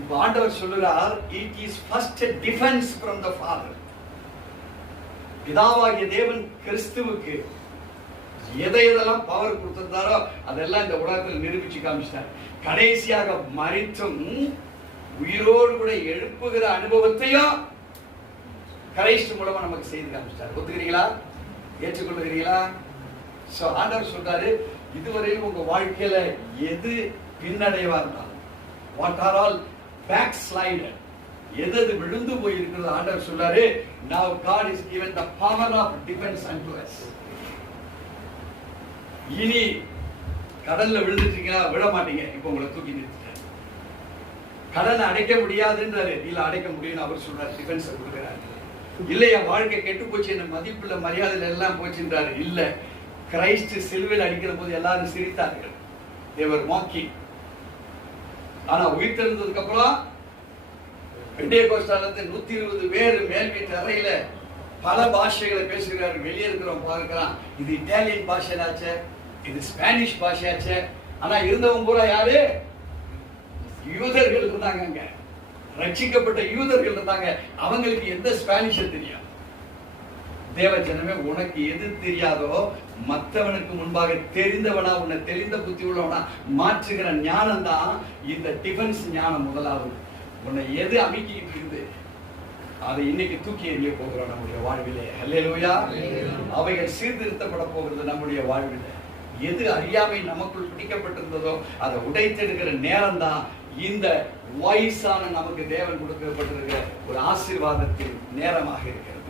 இப்ப ஆண்டவர் சொல்லுகிறார், it is first a defense from the Father. பிதாவாகிய தேவன் கிறிஸ்துவுக்கு எதையெல்லாம் பவர் கொடுத்திருந்தாரோ அதெல்லாம் இந்த உலகத்தில் நிரூபிச்சு காமிச்சிட்டார். கடைசியாக மரித்தும் உயிரோடு கூட எழுப்புகிற அனுபவத்தையும் கிறிஸ்து மூலமா நமக்கு செய்து காமிச்சிட்டார். ஒத்துக்கிறீங்களா? ஏற்றுக்கொள்ளுகிறீங்களா? சோ ஆண்டவர் சொல்றாரு, இதுவரையில் உங்க வாழ்க்கையில எது பின்னடைவா இருந்தாலும், what are all backslided, எது விழுந்து போய் இருக்கிறது, ஆண்டவர் சொல்றாரு, now God is given the power of defense unto us. இனி கடல்ல விழுந்துட்டீங்களா? விழ மாட்டீங்க. இப்ப உங்களை தூக்கி நிறுத்திட்டார். கடனை அடைக்க முடியாதுன்றாரு, இல்ல அடைக்க முடியும்னு அவர் சொல்றாரு. டிஃபென்ஸ் கொடுக்கிறாரு. இல்லையா வாழ்க்கை கெட்டு போச்சு, என்ன மதிப்புல மரியாதையில எல்லாம் போச்சுன்றாரு. இல்ல, கிறிஸ்து சிலுவையில் அடிக்கிற போது எல்லாரும் சிரித்தார்கள். they were mocking. ஆனா உயிர்த்தெழுந்ததுக்கு அப்புறம் பெண்டேகோஸ்தால 120 பேர் மேல் வீட்டு அறையில பல பாஷைகளை பேசுகிறார்கள். வெளியே இருக்கிறவங்க பார்க்கிறான், இது இட்டாலியன் பாஷையாச்சே, இது ஸ்பானிஷ் பாஷையாச்சே. ஆனா இருந்தவங்க பூரா யாரு? யூதர்கள் இருந்தாங்க. அங்க ரட்சிக்கப்பட்ட யூதர்கள் இருந்தாங்க. அவங்களுக்கு எந்த ஸ்பானிஷ் தெரியும்? தேவ ஜனமே, உனக்கு எது தெரியாதோ மற்றவனுக்கு முன்பாக தெரிந்தவனா, உன்னை தெளிந்த புத்தி உள்ளவனா மாற்றுகிற ஞானம் தான் இந்த டிஃபென்ஸ் ஞானம். முதலாவது, உன்னை எது அமைக்கிட்டு இருக்குது அதை இன்னைக்கு தூக்கி எறிய போகிறோம் நம்முடைய வாழ்விலே. அல்லேலூயா. அவைகள் சீர்திருத்தப்பட போகிறது நம்முடைய வாழ்விலே. எது அறியாமை நமக்குள் பிடிக்கப்பட்டிருந்ததோ அதை உடைத்தெடுக்கிற நேரம் தான் இந்த வயசான நமக்கு தேவன் கொடுக்கப்பட்டிருக்கிற ஒரு ஆசீர்வாதத்தின் நேரமாக இருக்கிறது.